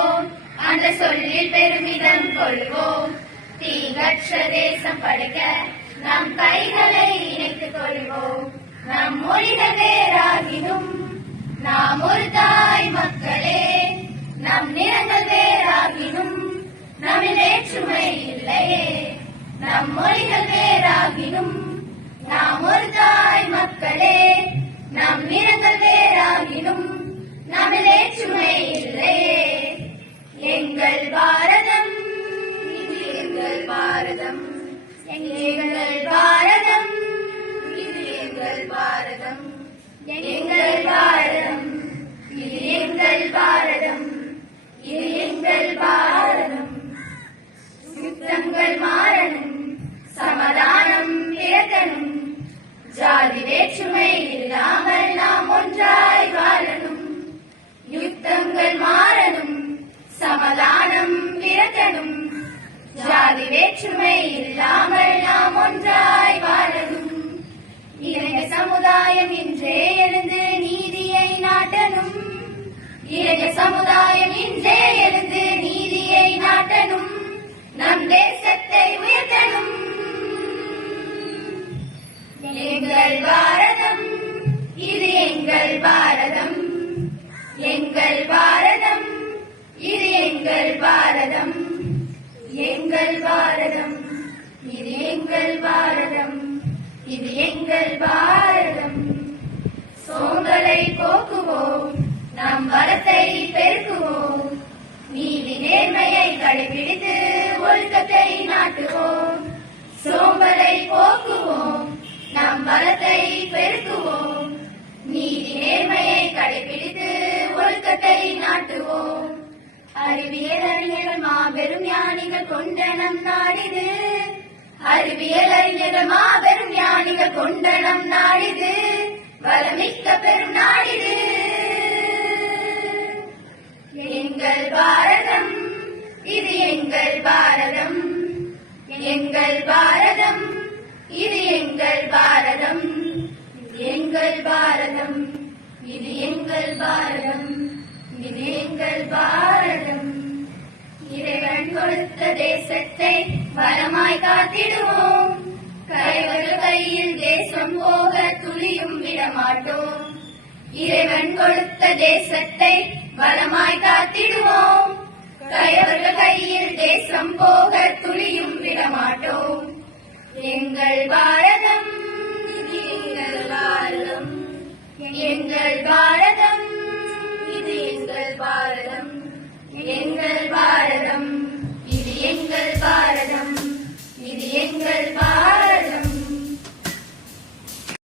வாழ்வோம், அந்த சொல்லில் பெருமிதம் கொள்வோம். தீங்கற்ற தேசம் படைக்க நம் கைகளை இணைத்துக் கொள்வோம். நம் மொழிகள் வேறாகினும் நாம் ஒரு தாய் மக்களே. நம் நிறங்கள் வேறாகினும் நம்மில் வேற்றுமை இல்லையே. நம் மொழிகள் வேறாகினும் நாம் ஒரு தாய் மக்களே. நம் நிறங்கள் வேறாகினும் நம்மில் வேற்றுமை இல்லையே. எங்கள் பாரதம், இது எங்கள் பாரதம், எங்கள் பாரதம், இது எங்கள் பாரதம், எங்கள் பாரதம், இது எங்கள் பாரதம், இது எங்கள் பாரதம். யுத்தங்கள் மாறணும், சமாதானம் பிறக்கணும், ஜாதி வேற்றுமை இல்லாமல் நாம் ஒன்றாய் வாழணும். யுத்தங்கள் மாறணும், சமாதானம் பிறக்கணும், ஜாதி வேற்றுமை இல்லாமல் நாம் ஒன்றாய் வாழணும். இளைய சமுதாயம் இன்றே எழுந்து நீதியை நாட்டணும். இளைய சமுதாயம் இன்றே எழுந்து நீதியை நாட்டணும். நம் தேசத்தை உயர்த்தணும். எங்கள் பாரதம், இது எங்கள் பாரதம், எங்கள் பாரதம், இது எங்கள் பாரதம், எங்கள் பாரதம், இது எங்கள் பாரதம், இது எங்கள் பாரதம். சோம்பலை போக்குவோம், நம் வளத்தை பெருக்குவோம். நீதி நேர்மையை கடைபிடித்து ஒழுக்கத்தை நாட்டுவோம். சோம்பலை போக்குவோம், நம் வளத்தை பெருக்குவோம். நீதி நேர்மையை கடைபிடித்து ஒழுக்கத்தை நாட்டுவோம். அறிவியல் அறிஞர்கள் மாபெரும் ஞானிகள் கொண்ட நம் நாடிது. அறிவியல் அறிஞர்கள் மாபெரும் ஞானிகள் கொண்ட நம் நாடிது. வளமிக்க பெரும் நாடிது எங்கள் பாரதம். இது எங்கள் பாரதம், எங்கள் பாரதம், இது எங்கள் பாரதம், எங்கள் பாரதம், இது எங்கள் பாரதம், இது எங்கள் பாரதம். இறைவன் கொடுத்த தேசத்தை வளமாய் காத்திடுவோம். கைவர்கள் கையில் தேசம் போக துளியும் விடமாட்டோம். இறைவன் கொடுத்த தேசத்தை வளமாய் காத்திடுவோம். கைவர்கள் கையில் தேசம் போக துளியும் விடமாட்டோம். எங்கள் பாரதம், இது எங்கள் பாரதம், எங்கள் பாரதம்.